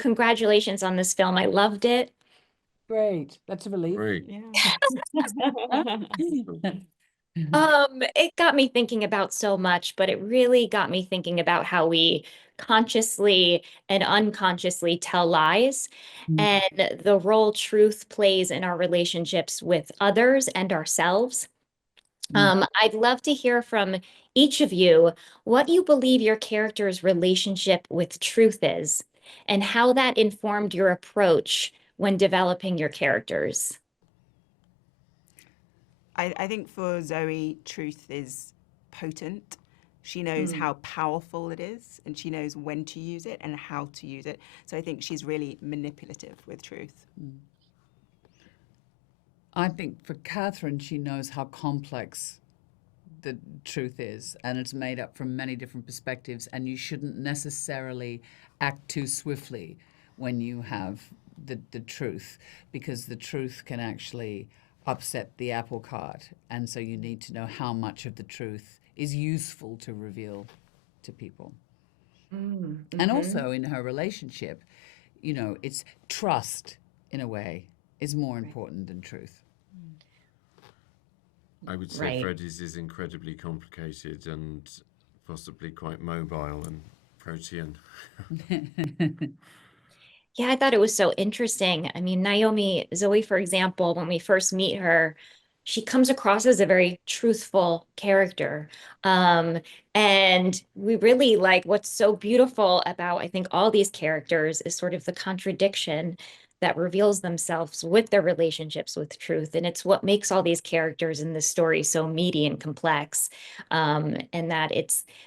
Congratulations on this film. I loved it. Great. That's a relief. Great. It got me thinking about so much, but it really got me thinking about how we consciously and unconsciously tell lies and the role truth plays in our relationships with others and ourselves. I'd love to hear from each of you what you believe your character's relationship with truth is and how that informed your approach when developing your characters. I think for Zoe, truth is potent. She knows how powerful it is, and she knows when to use it and how to use it. So I think she's really manipulative with truth. I think for Kathryn, she knows how complex the truth is, and it's made up from many different perspectives, and you shouldn't necessarily act too swiftly when you have the truth, because the truth can actually upset the apple cart, and so you need to know how much of the truth is useful to reveal to people. And also in her relationship, you know, it's trust in a way is more important than truth. I would say Freddie's is incredibly complicated and possibly quite mobile and protean. Yeah, I thought it was so interesting. I mean, Zoe, for example, when we first meet her, she comes across as a very truthful character. And we really like what's so beautiful about, I think, all these characters is sort of the contradiction that reveals themselves with their relationships with truth. And it's what makes all these characters in this story so meaty and complex. And that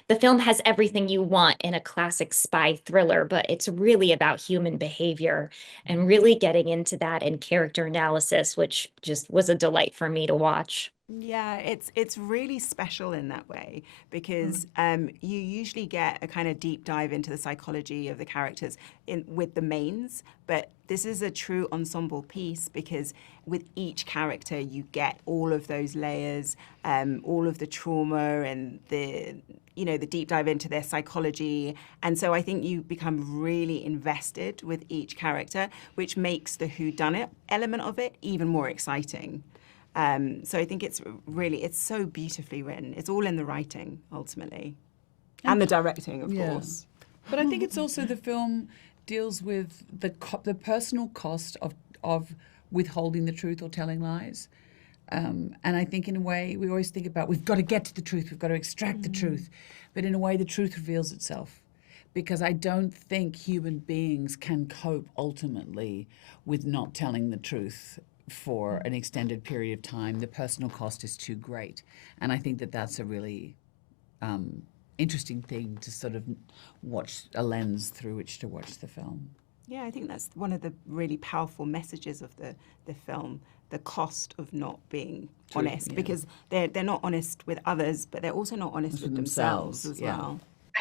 the film has everything you want in a classic spy thriller, but it's really about human behavior and really getting into that in character analysis, which just was a delight for me to watch. Yeah, it's really special in that way because you usually get a kind of deep dive into the psychology of the characters with the mains, but this is a true ensemble piece because with each character you get all of those layers, all of the trauma and the deep dive into their psychology. And so I think you become really invested with each character, which makes the whodunit element of it even more exciting. So I think it's so beautifully written. It's all in the writing, ultimately. And the directing, of course. But I think it's also the film deals with the personal cost of withholding the truth or telling lies. And I think in a way, we always think about, we've got to get to the truth, we've got to extract the truth. But in a way, the truth reveals itself. Because I don't think human beings can cope ultimately with not telling the truth for an extended period of time. The personal cost is too great. And I think that that's a really interesting thing to sort of watch, a lens through which to watch the film. Yeah, I think that's one of the really powerful messages of the film, the cost of not being honest, because they're not honest with others, but they're also not honest with themselves as well.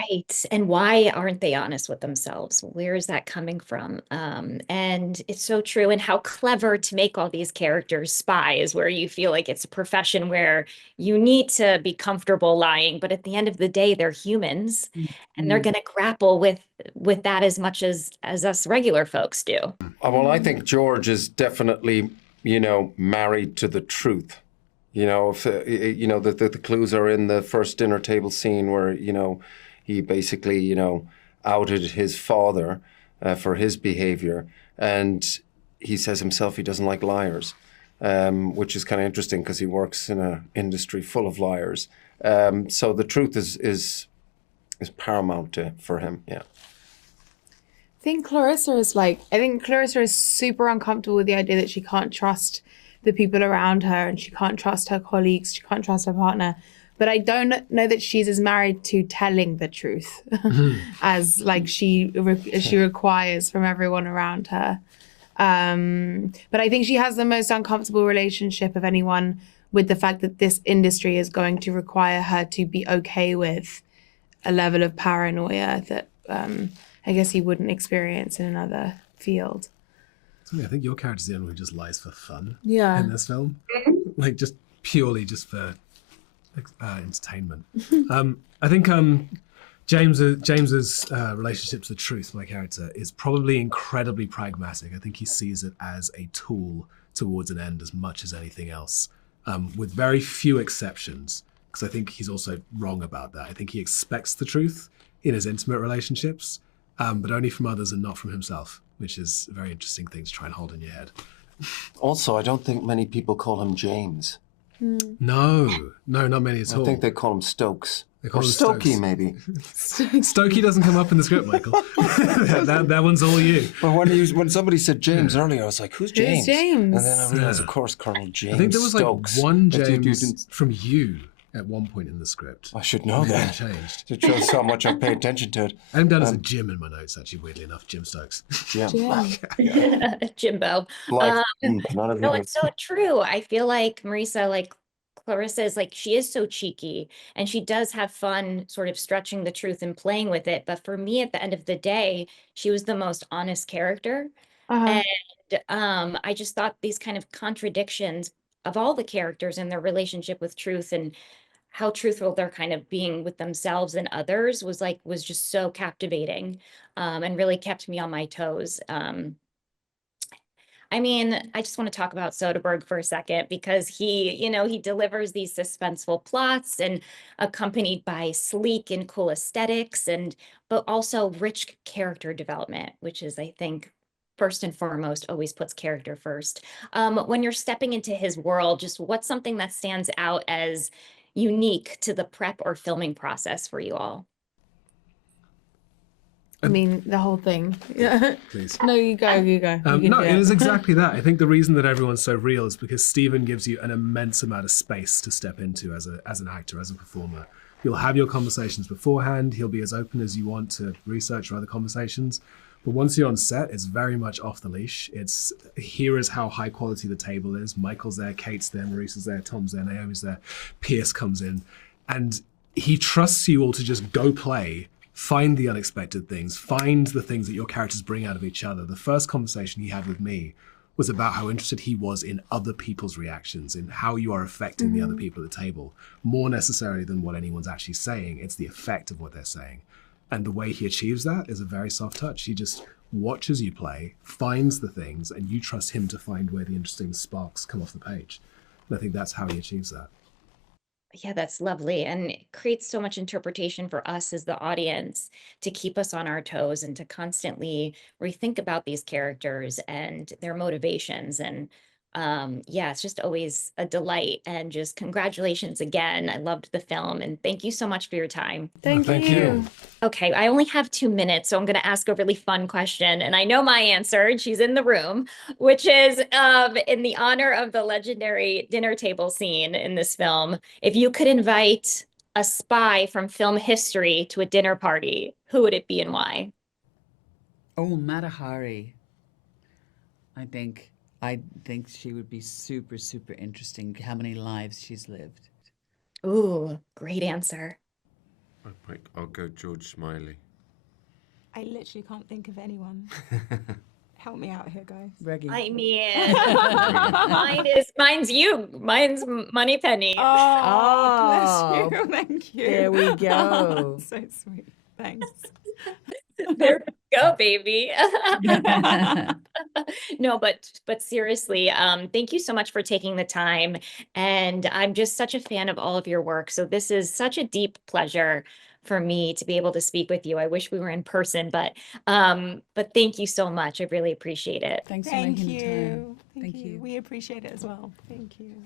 Right. And why aren't they honest with themselves? Where is that coming from? And it's so true. And how clever to make all these characters spies, where you feel like it's a profession where you need to be comfortable lying. But at the end of the day, they're humans and they're going to grapple with that as much as us regular folks do. Well, I think George is definitely, married to the truth. If, the clues are in the first dinner table scene where, he basically, outed his father for his behavior. And he says himself he doesn't like liars, which is kind of interesting because he works in an industry full of liars. So the truth is paramount for him, yeah. I think Clarissa is super uncomfortable with the idea that she can't trust the people around her and she can't trust her colleagues, she can't trust her partner. But I don't know that she's as married to telling the truth as she requires from everyone around her. But I think she has the most uncomfortable relationship of anyone with the fact that this industry is going to require her to be okay with a level of paranoia that I guess you wouldn't experience in another field. I think your character's the only one who just lies for fun in this film. Just purely just for entertainment. I think James's relationship to the truth, my character, is probably incredibly pragmatic. I think he sees it as a tool towards an end as much as anything else, with very few exceptions, because I think he's also wrong about that. I think he expects the truth in his intimate relationships, but only from others and not from himself, which is a very interesting thing to try and hold in your head. Also, I don't think many people call him James. No, not many at all. I think they call him Stokes. They call Or him Stokey, Stokes. maybe. Stokey doesn't come up in the script, Michael. that one's all you. But when somebody said James earlier, I was like, who's James? James? And then I realized, of course, Colonel James I think there was Stokes. like one That you James didn't- from you at one point in the script. I should know Maybe that. changed. It shows how much I pay attention to it. I'm down as a Jim in my notes, actually, weirdly enough. Jim Stokes. Yeah. Jimbo. Like, none of No, you. it's so true. I feel like Marisa, like Clarissa is like, she is so cheeky and she does have fun sort of stretching the truth and playing with it. But for me, at the end of the day, she was the most honest character. Uh-huh. And I just thought these kind of contradictions of all the characters and their relationship with truth and how truthful they're kind of being with themselves and others was just so captivating, and really kept me on my toes. I mean, I just want to talk about Soderbergh for a second because he delivers these suspenseful plots and accompanied by sleek and cool aesthetics but also rich character development, which is, I think, first and foremost, always puts character first. When you're stepping into his world, just what's something that stands out as unique to the prep or filming process for you all? I mean, the whole thing. Yeah. Please. No, you go. You can No, do it is exactly that. I think the reason that everyone's so real is because Steven gives you an immense amount of space to step into as an actor, as a performer. You'll have your conversations beforehand. He'll be as open as you want to research or other conversations. But once you're on set, it's very much off the leash. It's here is how high quality the table is. Michael's there, Kate's there, Marisa's there, Tom's there, Naomie's there, Pierce comes in. And he trusts you all to just go play, find the unexpected things, find the things that your characters bring out of each other. The first conversation he had with me was about how interested he was in other people's reactions, in how you are affecting the other people at the table, more necessarily than what anyone's actually saying. It's the effect of what they're saying. And the way he achieves that is a very soft touch. He just watches you play, finds the things, and you trust him to find where the interesting sparks come off the page. And I think that's how he achieves that. Yeah, that's lovely. And it creates so much interpretation for us as the audience to keep us on our toes and to constantly rethink about these characters and their motivations. And yeah, it's just always a delight. And just congratulations again. I loved the film and thank you so much for your time. Thank Thank you. you. Okay, I only have 2 minutes, so I'm going to ask a really fun question. And I know my answer, and she's in the room, which is in the honor of the legendary dinner table scene in this film, if you could invite a spy from film history to a dinner party, who would it be and why? Oh, Mata Hari. I think she would be super, super interesting. How many lives she's lived. Ooh, great answer. I'll go George Smiley. I literally can't think of anyone. Help me out here, guys. Reggie. I mean, mine's you. Mine's Moneypenny. Oh, bless you. Thank you. There we go. So sweet. Thanks. There we go, baby. No, but seriously, thank you so much for taking the time. And I'm just such a fan of all of your work. So this is such a deep pleasure for me to be able to speak with you. I wish we were in person, but thank you so much. I really appreciate it. Thanks for Thank making the time. you. Thank you. We appreciate it as well. Thank you.